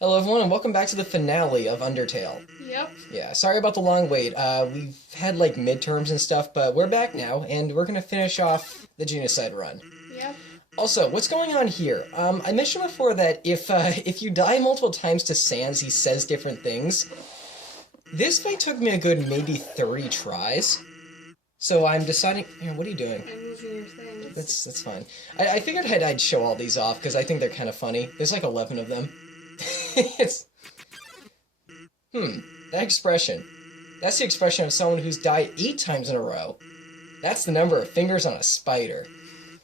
Hello everyone and welcome back to the finale of Undertale. Yep. Yeah, sorry about the long wait. We've had like midterms and stuff, but we're back now and we're gonna finish off the Genocide run. Yep. Also, what's going on here? I mentioned before that if you die multiple times to Sans, he says different things. This fight took me a good maybe 30 tries. So I'm deciding. What are you doing? I'm moving your things. That's fine. I figured I'd show all these off because I think they're kind of funny. There's like 11 of them. It's that expression. That's the expression of someone who's died 8 times in a row. That's the number of fingers on a spider.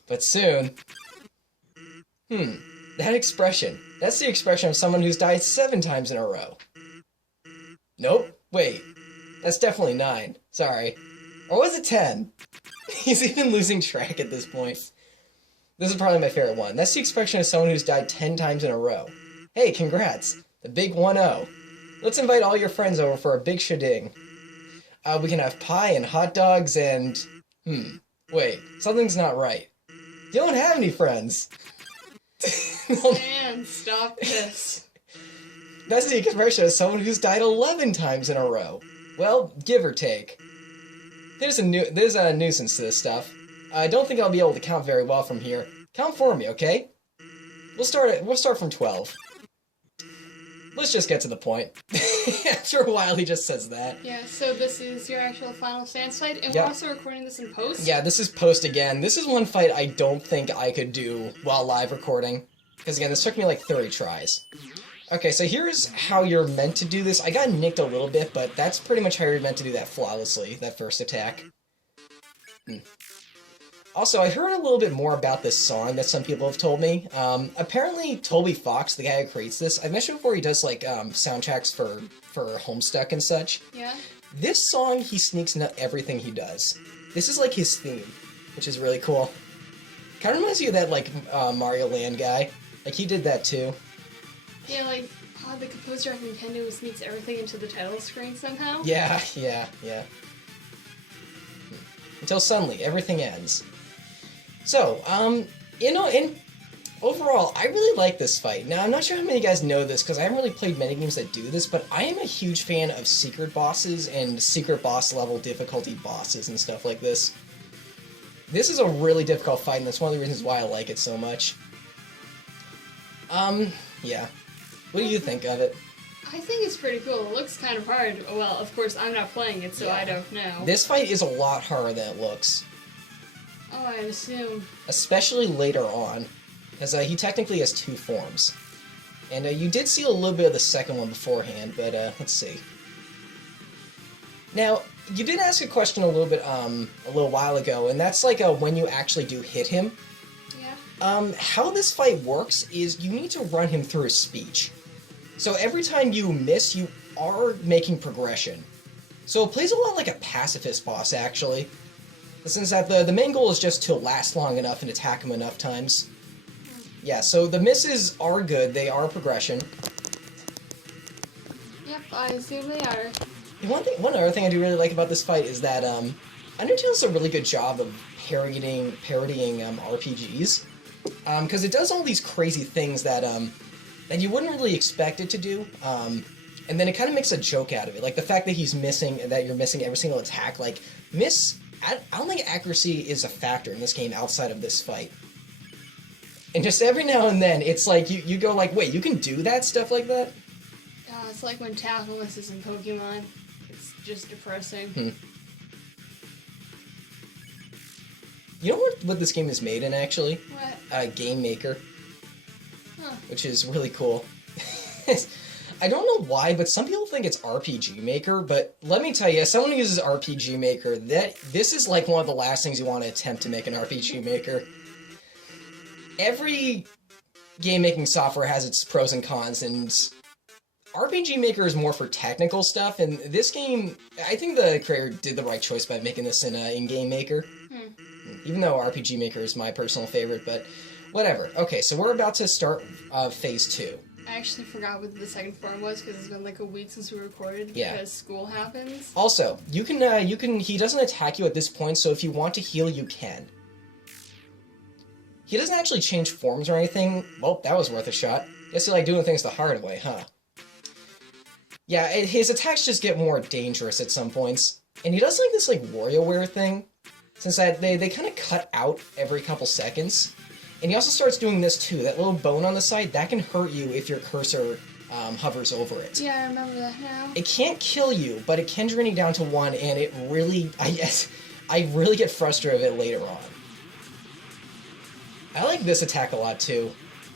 But soon. That expression. That's the expression of someone who's died 7 times in a row. Nope. Wait. That's definitely 9. Sorry. Or was it 10? He's even losing track at this point. This is probably my favorite one. That's the expression of someone who's died 10 times in a row. Hey, congrats. The big 1-0. Let's invite all your friends over for a big sheding. We can have pie and hot dogs and... Wait, something's not right. You don't have any friends. Stan, stop this. That's the expression of someone who's died 11 times in a row. Well, give or take. There's a nuisance to this stuff. I don't think I'll be able to count very well from here. Count for me, okay? We'll start from 12. Let's just get to the point. After a while, he just says that. Yeah, so this is your actual final Sans fight, and Yep. we're also recording this in post? Yeah, this is post again. This is one fight I don't think I could do while live recording. Because again, this took me like 30 tries. Okay, so here's how you're meant to do this. I got nicked a little bit, but that's pretty much how you're meant to do that flawlessly, that first attack. Also, I heard a little bit more about this song that some people have told me. Apparently, Toby Fox, the guy who creates this, I mentioned before he does like soundtracks for Homestuck and such. Yeah? This song, he sneaks into everything he does. This is like his theme, which is really cool. Kind of reminds you of that like Mario Land guy. Like he did that too. Yeah, like, the composer of Nintendo sneaks everything into the title screen somehow. Yeah. Until suddenly, everything ends. So, and overall, I really like this fight. Now, I'm not sure how many of you guys know this, because I haven't really played many games that do this, but I am a huge fan of secret bosses and secret boss level difficulty bosses and stuff like this. This is a really difficult fight, and that's one of the reasons why I like it so much. Yeah. What do you think of it? I think it's pretty cool. It looks kind of hard. Well, of course, I'm not playing it, so Yeah. I don't know. This fight is a lot harder than it looks. Oh, I'd assume. Especially later on, because he technically has 2 forms. And you did see a little bit of the second one beforehand, but let's see. Now, you did ask a question a little while ago, and that's like when you actually do hit him. Yeah? How this fight works is you need to run him through his speech. So every time you miss, you are making progression. So it plays a lot like a pacifist boss, actually. Since that the main goal is just to last long enough and attack him enough times. Yeah, so the misses are good, they are progression. Yep, I assume they are. One other thing I do really like about this fight is that Undertale does a really good job of parodying RPGs. Because it does all these crazy things that you wouldn't really expect it to do. And then it kind of makes a joke out of it. Like the fact that you're missing every single attack. Like, I don't think accuracy is a factor in this game outside of this fight. And just every now and then, it's like, you go like, wait, you can do that stuff like that? It's like when tackle misses in Pokemon. It's just depressing. You know what this game is made in, actually? What? Game Maker. Huh. Which is really cool. I don't know why, but some people think it's RPG Maker, but let me tell you, as someone who uses RPG Maker, this is like one of the last things you want to attempt to make an RPG Maker. Every game-making software has its pros and cons, and RPG Maker is more for technical stuff, and this game, I think the creator did the right choice by making this in Game Maker. Even though RPG Maker is my personal favorite, but whatever. Okay, so we're about to start Phase 2. I actually forgot what the second form was because it's been like a week since we recorded Yeah. because school happens. Also, he doesn't attack you at this point, so if you want to heal, you can. He doesn't actually change forms or anything. Well, that was worth a shot. Guess you like doing things the hard way, huh? Yeah, his attacks just get more dangerous at some points. And he does like this like WarioWare thing, since they kind of cut out every couple seconds. And he also starts doing this too, that little bone on the side, that can hurt you if your cursor hovers over it. Yeah, I remember that now. It can't kill you, but it can drain you down to 1, and it really, I really get frustrated with it later on. I like this attack a lot too.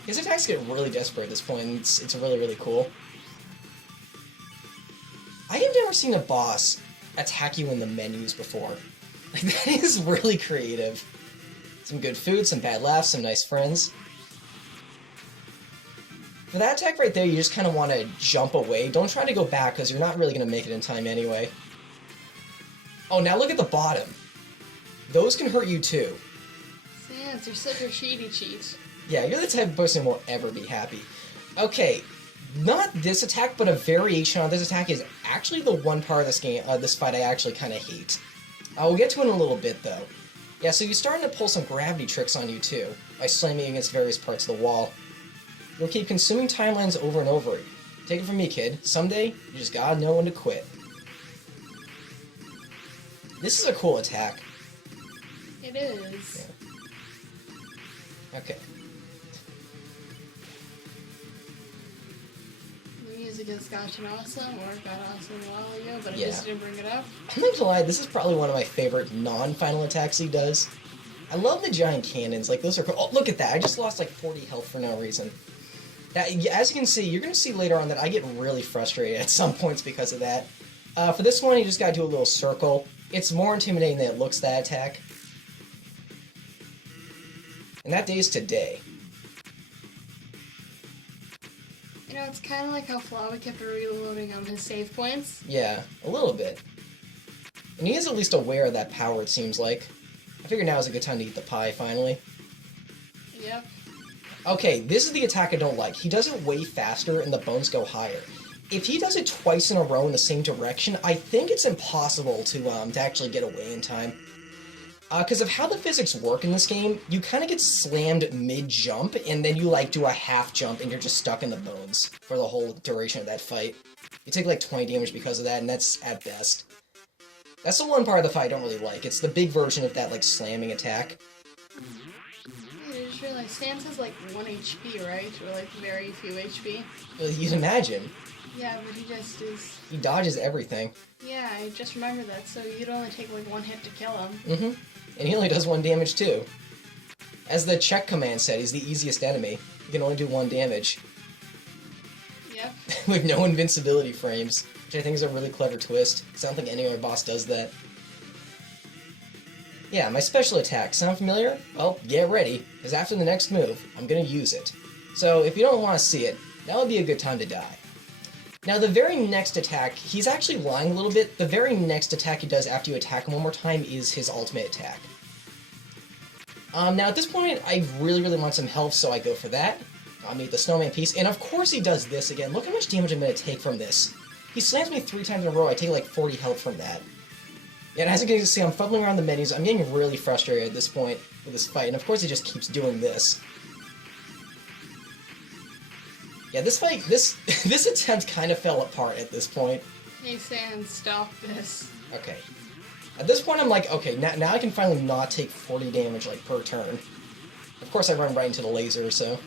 His attacks get really desperate at this point, and it's really, really cool. I have never seen a boss attack you in the menus before. Like, that is really creative. Some good food, some bad laughs, some nice friends. For that attack right there, you just kind of want to jump away. Don't try to go back, because you're not really going to make it in time anyway. Oh, now look at the bottom. Those can hurt you too. Sans, you're such a cheaty cheat. Yeah, you're the type of person who won't ever be happy. Okay, not this attack, but a variation on this attack is actually the one part of this game, this fight I actually kind of hate. We'll get to it in a little bit, though. Yeah, so you're starting to pull some gravity tricks on you, too, by slamming against various parts of the wall. You'll keep consuming timelines over and over. Take it from me, kid. Someday, you just gotta know when to quit. This is a cool attack. It is. Yeah. Okay. The music has gotten awesome, or got awesome a while ago, but I Yeah. just didn't bring it up. I'm not gonna lie, this is probably one of my favorite non-final attacks he does. I love the giant cannons, like those are cool. Oh, look at that, I just lost like 40 health for no reason. As you can see, you're gonna see later on that I get really frustrated at some points because of that. For this one, you just gotta do a little circle. It's more intimidating than it looks, that attack. And that day is today. You know, it's kind of like how Flava kept reloading on his save points. Yeah, a little bit. And he is at least aware of that power, it seems like. I figure now is a good time to eat the pie, finally. Yep. Okay, this is the attack I don't like. He does it way faster and the bones go higher. If he does it twice in a row in the same direction, I think it's impossible to actually get away in time. Because of how the physics work in this game, you kind of get slammed mid-jump, and then you, like, do a half jump, and you're just stuck in the bones for the whole duration of that fight. You take, like, 20 damage because of that, and that's at best. That's the one part of the fight I don't really like. It's the big version of that, like, slamming attack. I just realized Sans has like 1 HP, right? Or like very few HP. Well, you'd imagine. Yeah, but he just is... He dodges everything. Yeah, I just remember that, so you'd only take like 1 hit to kill him. Mm-hmm. And he only does 1 damage, too. As the check command said, he's the easiest enemy. He can only do 1 damage. Yep. With no invincibility frames, which I think is a really clever twist, because I don't think any other boss does that. Yeah, my special attack, sound familiar? Well, get ready, because after the next move, I'm going to use it. So if you don't want to see it, now would be a good time to die. Now the very next attack, he's actually lying a little bit, the very next attack he does after you attack him one more time is his ultimate attack. Now at this point, I really want some health, so I go for that. I'll meet the snowman piece, and of course he does this again. Look how much damage I'm going to take from this. He slams me 3 times in a row, I take like 40 health from that. And as you can see, I'm fumbling around the menus. I'm getting really frustrated at this point with this fight, and of course he just keeps doing this. Yeah, this fight, this attempt kind of fell apart at this point. Hey Sans, stop this. Okay. At this point I'm like, okay, now I can finally not take 40 damage like per turn. Of course I run right into the laser, so...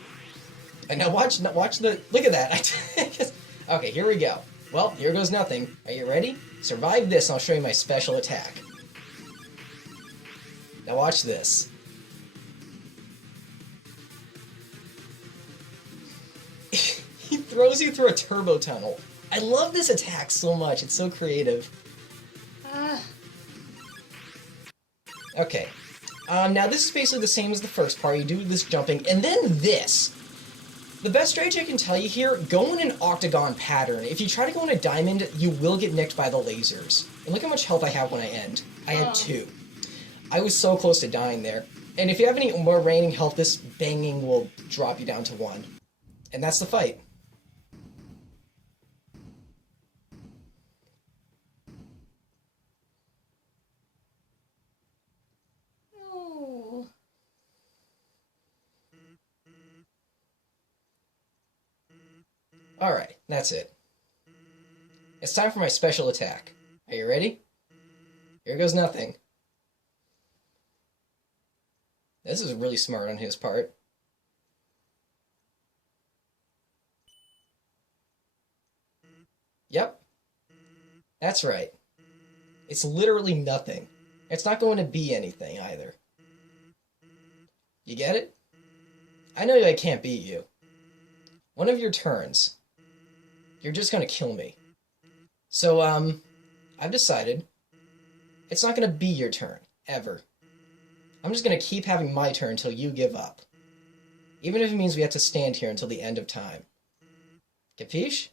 And now watch the... Look at that! Okay, here we go. Well, here goes nothing. Are you ready? Survive this and I'll show you my special attack. Now watch this. He throws you through a turbo tunnel. I love this attack so much. It's so creative. Okay. Now this is basically the same as the first part. You do this jumping, and then this. The best strategy I can tell you here, go in an octagon pattern. If you try to go in a diamond, you will get nicked by the lasers. And look how much health I have when I end. I had 2. I was so close to dying there. And if you have any more remaining health, this banging will drop you down to 1. And that's the fight. Oh. Alright, that's it. It's time for my special attack. Are you ready? Here goes nothing. This is really smart on his part. Yep. That's right. It's literally nothing. It's not going to be anything either. You get it? I know I can't beat you. One of your turns, you're just gonna kill me. So, I've decided it's not gonna be your turn, ever. I'm just gonna keep having my turn until you give up. Even if it means we have to stand here until the end of time. Capiche?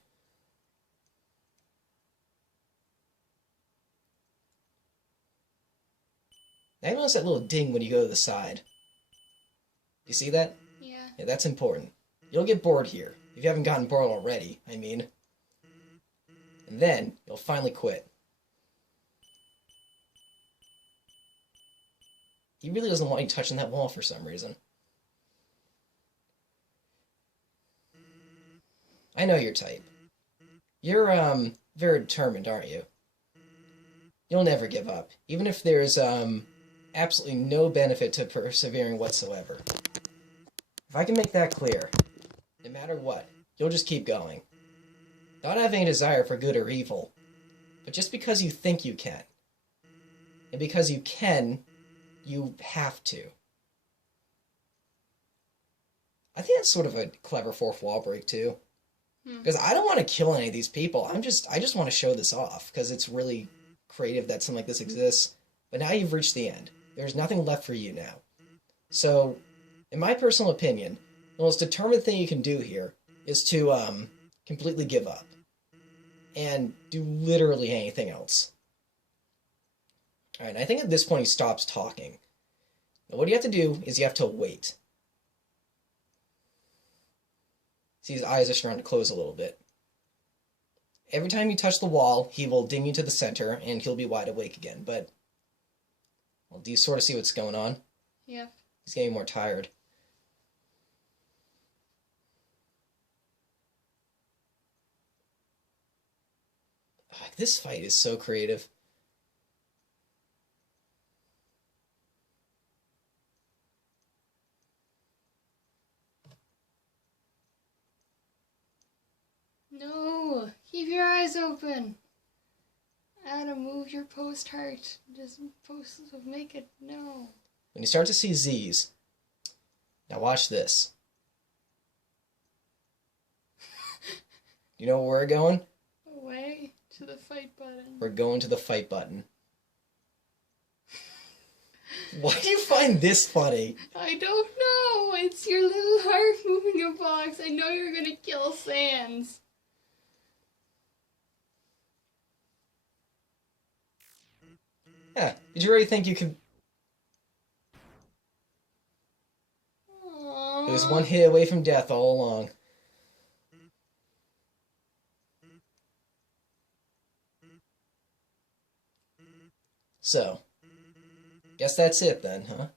Now you notice that little ding when you go to the side. You see that? Yeah. Yeah, that's important. You'll get bored here. If you haven't gotten bored already, I mean. And then, you'll finally quit. He really doesn't want you touching that wall for some reason. I know your type. You're, very determined, aren't you? You'll never give up, even if there's, absolutely no benefit to persevering whatsoever. If I can make that clear, no matter what, you'll just keep going. Not having a desire for good or evil, but just because you think you can. And because you can, you have to. I think that's sort of a clever fourth wall break, too. Because I don't want to kill any of these people. I just want to show this off, because it's really creative that something like this exists. But now you've reached the end. There's nothing left for you now. So, in my personal opinion, the most determined thing you can do here is to, completely give up. And do literally anything else. Alright, I think at this point he stops talking. Now what you have to do is you have to wait. See, his eyes are starting to close a little bit. Every time you touch the wall, he will ding you to the center, and he'll be wide awake again, but... Well, do you sort of see what's going on? Yeah. He's getting more tired. This fight is so creative. No! Keep your eyes open! Adam, move your post heart. Just post, make it, no. When you start to see Z's, now watch this. You know where we're going? Away to the fight button. We're going to the fight button. Why do you find this funny? I don't know. It's your little heart moving a box. I know you're gonna kill Sans. Yeah, did you really think you could... Aww. It was one hit away from death all along. So, guess that's it then, huh?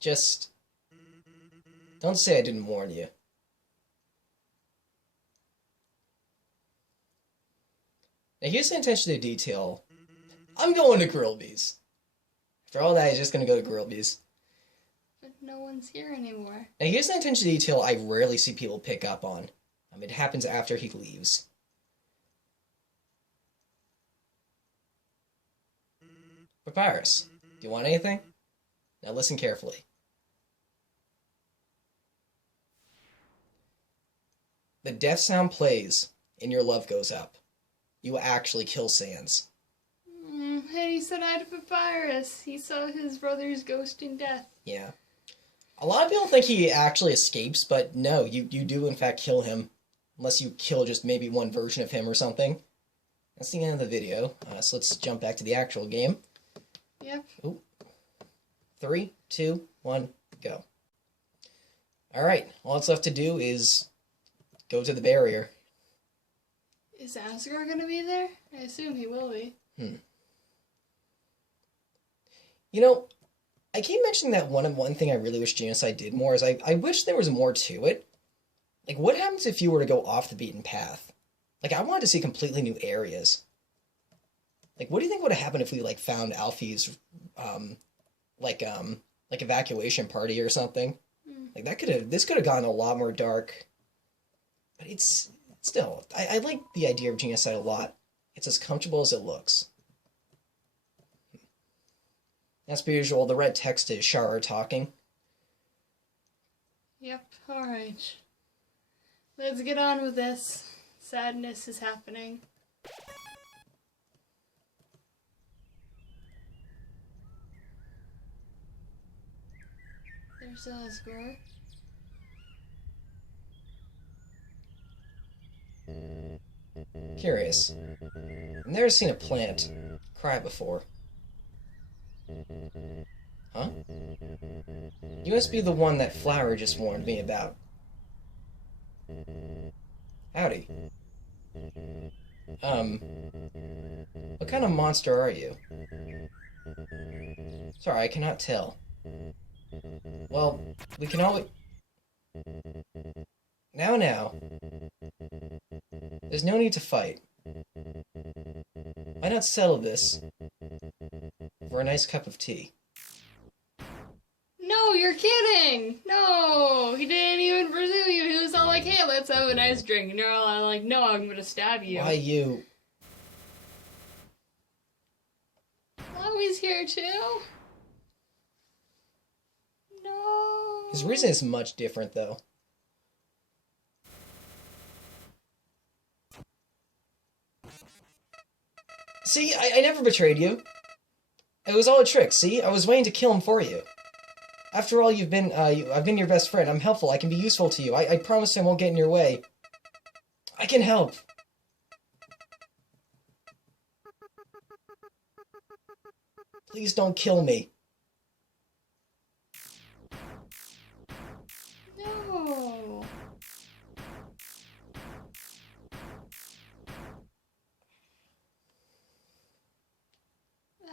Just... don't say I didn't warn you. Now here's the attention to detail. I'm going to Grillby's. After all that, he's just going to go to Grillby's. But no one's here anymore. Now here's the attention to detail I rarely see people pick up on. It happens after he leaves. Papyrus, do you want anything? Now listen carefully. The death sound plays, and your love goes up. You will actually kill Sans. Hey, he said hi to Papyrus. He saw his brother's ghost in death. Yeah. A lot of people think he actually escapes, but no, you do in fact kill him. Unless you kill just maybe one version of him or something. That's the end of the video, so let's jump back to the actual game. Yep. Ooh. 3, 2, 1, go. Alright, all that's left to do is go to the barrier. Is Asgore gonna be there? I assume he will be. You know, I keep mentioning that one thing I really wish Genocide did more is I wish there was more to it. Like, what happens if you were to go off the beaten path? Like, I wanted to see completely new areas. Like, what do you think would have happened if we, like, found Alfie's, like, evacuation party or something? Like, this could have gone a lot more dark. But it's, still, I like the idea of Genocide a lot. It's as comfortable as it looks. As per usual, the red text is Shara talking. Yep, alright. Let's get on with this. Sadness is happening. There's a score. Curious. I've never seen a plant cry before. Huh? You must be the one that Flower just warned me about. Howdy. What kind of monster are you? Sorry, I cannot tell. Well, we can always... Now. There's no need to fight. Why not settle this for a nice cup of tea? No, you're kidding! No! He didn't even pursue you. He was all like, hey, let's have a nice drink. And you're all like, no, I'm gonna stab you. Why you? Chloe's here too? No. His reason is much different, though. See, I never betrayed you. It was all a trick, see? I was waiting to kill him for you. After all, I've been your best friend. I'm helpful. I can be useful to you. I promise I won't get in your way. I can help. Please don't kill me. No.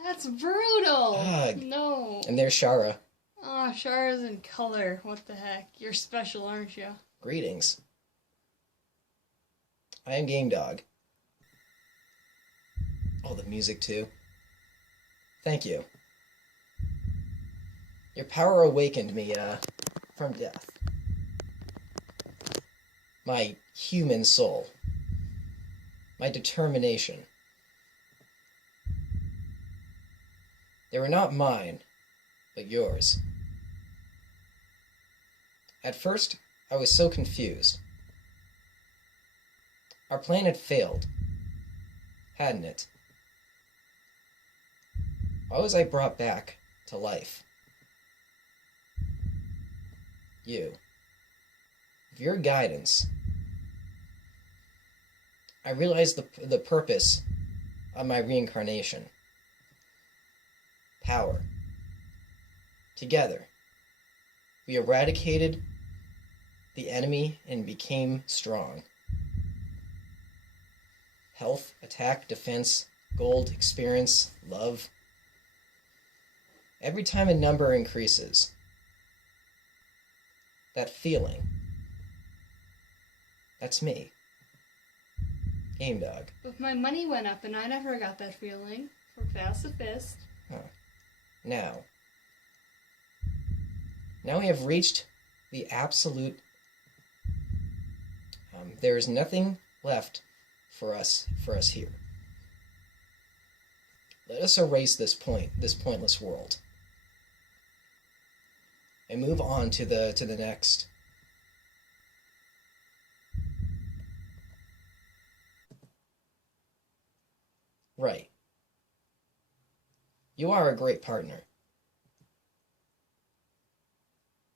That's brutal. Ugh. No. And there's Shara. Oh, Shara's in color. What the heck? You're special, aren't you? Greetings. I am Game Dog. Oh, the music too. Thank you. Your power awakened me, from death. My human soul. My determination. They were not mine, but yours. At first, I was so confused. Our plan had failed, hadn't it? Why was I brought back to life? You. With your guidance, I realized the purpose of my reincarnation. Power. Together, we eradicated the enemy and became strong. Health, attack, defense, gold, experience, love. Every time a number increases, that feeling, that's me. Game Dog. But my money went up and I never got that feeling. For pacifist. Huh. Now we have reached the absolute... there is nothing left for us here. Let us erase this pointless world. And move on to the next. Right. You are a great partner.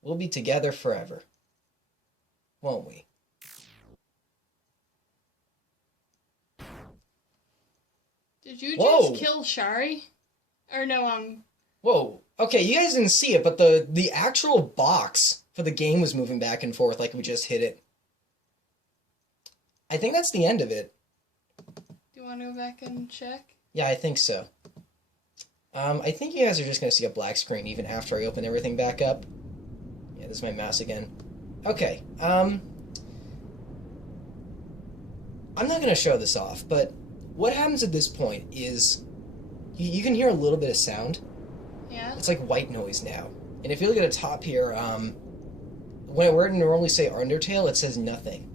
We'll be together forever. Won't we? Did you Whoa. just kill Shari? Or no, Whoa. Okay, you guys didn't see it, but the actual box for the game was moving back and forth like we just hit it. I think that's the end of it. Do you want to go back and check? Yeah, I think so. I think you guys are just going to see a black screen even after I open everything back up. Yeah, this is my mouse again. Okay, I'm not gonna show this off, but what happens at this point is you can hear a little bit of sound. Yeah. It's like white noise now. And if you look at the top here, where it normally say Undertale, it says nothing.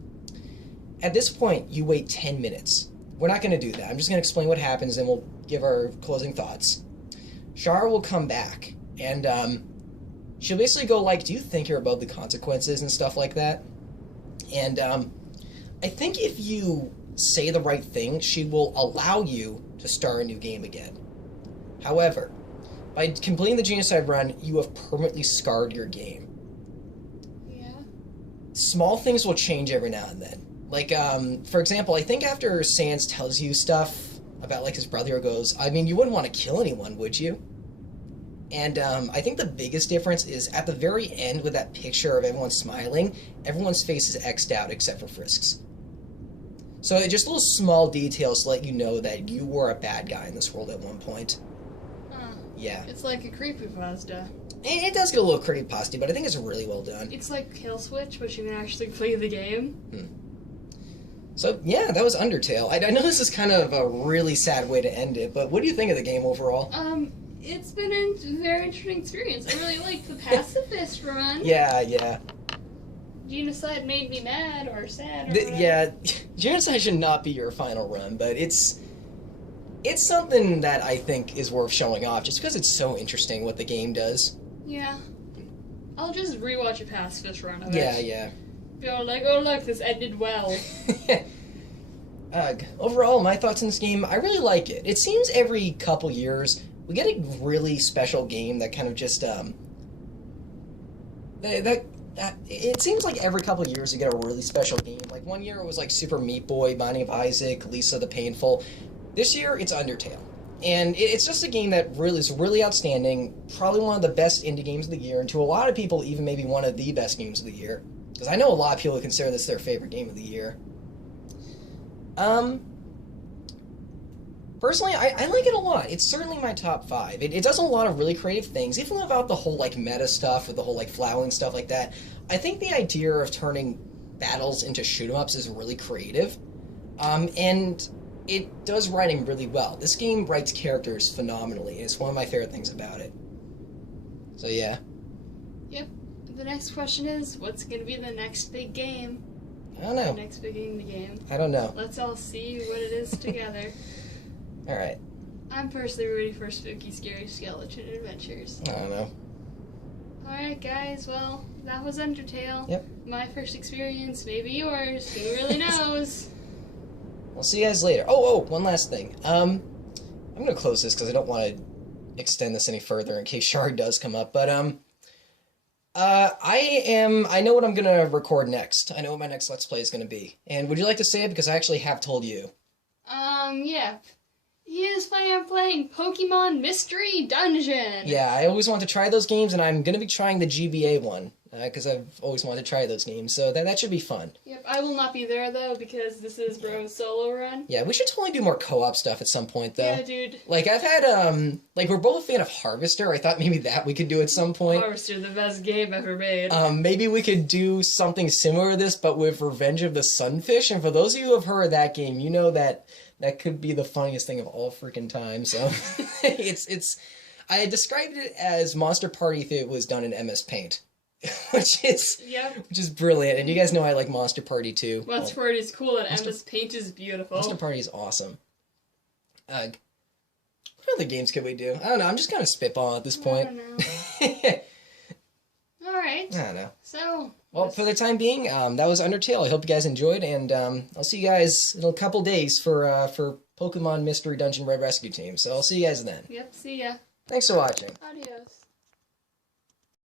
At this point, you wait 10 minutes. We're not going to do that. I'm just going to explain what happens, and we'll give our closing thoughts. Shara will come back, and she'll basically go like, do you think you're above the consequences and stuff like that? And I think if you say the right thing, she will allow you to start a new game again. However, by completing the Genocide run, you have permanently scarred your game. Yeah. Small things will change every now and then. Like, for example, I think after Sans tells you stuff about, like, his brother, goes, I mean, you wouldn't want to kill anyone, would you? And I think the biggest difference is at the very end with that picture of everyone smiling, everyone's face is X'd out except for Frisk's. So just little small details to let you know that you were a bad guy in this world at one point. Yeah. It's like a creepypasta. It does get a little creepypasta, but I think it's really well done. It's like Kill Switch, but you can actually play the game. So, yeah, that was Undertale. I know this is kind of a really sad way to end it, but what do you think of the game overall? It's been a very interesting experience. I really liked the pacifist run. Yeah. Genocide made me mad or sad or Yeah, Genocide should not be your final run, but it's something that I think is worth showing off, just because it's so interesting what the game does. Yeah. I'll just rewatch a pacifist run of it. Yeah. Go like, oh look, this ended well. Overall, my thoughts on this game, I really like it. It seems every couple years we get a really special game that kind of just it seems like every couple of years you get a really special game. Like one year it was like Super Meat Boy, Binding of Isaac, Lisa the Painful. This year it's Undertale. And it's just a game that really is really outstanding, probably one of the best indie games of the year, and to a lot of people even maybe one of the best games of the year. Because I know a lot of people consider this their favorite game of the year. Personally, I like it a lot. It's certainly my top 5. It does a lot of really creative things, even without the whole, like, meta stuff, with the whole, like, flowering stuff like that. I think the idea of turning battles into shoot-em-ups is really creative. And it does writing really well. This game writes characters phenomenally, and it's one of my favorite things about it. So, yeah. Yep. The next question is, what's going to be the next big game? I don't know. The next big game. I don't know. Let's all see what it is together. Alright. I'm personally ready for Spooky Scary Skeleton Adventures. I don't know. Alright guys, well, that was Undertale. Yep. My first experience, maybe yours. Who really knows? We'll see you guys later. Oh, one last thing. I'm gonna close this because I don't want to extend this any further in case Shard does come up, but I know what I'm gonna record next. I know what my next Let's Play is gonna be. And would you like to say it? Because I actually have told you. Yeah. Here's why I'm playing Pokemon Mystery Dungeon. Yeah, I always want to try those games, and I'm gonna be trying the GBA one. Because I've always wanted to try those games, so that should be fun. Yep, I will not be there, though, because this is Bro's solo run. Yeah, we should totally do more co-op stuff at some point, though. Yeah, dude. Like, I've had, like, we're both a fan of Harvester. I thought maybe that we could do at some point. Harvester, the best game ever made. Maybe we could do something similar to this, but with Revenge of the Sunfish, and for those of you who have heard of that game, you know that could be the funniest thing of all freaking time, so... I described it as Monster Party if it was done in MS Paint. which is brilliant, and you guys know I like Monster Party too. Monster Party is cool, and MS Paint is beautiful. Monster Party is awesome. What other games could we do? I don't know. I'm just kind of spitballing at this point. I don't know. All right. I don't know. So. Well, for the time being, that was Undertale. I hope you guys enjoyed, and I'll see you guys in a couple days for Pokemon Mystery Dungeon Red Rescue Team. So I'll see you guys then. Yep. See ya. Thanks for watching. Adios.